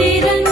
திறன்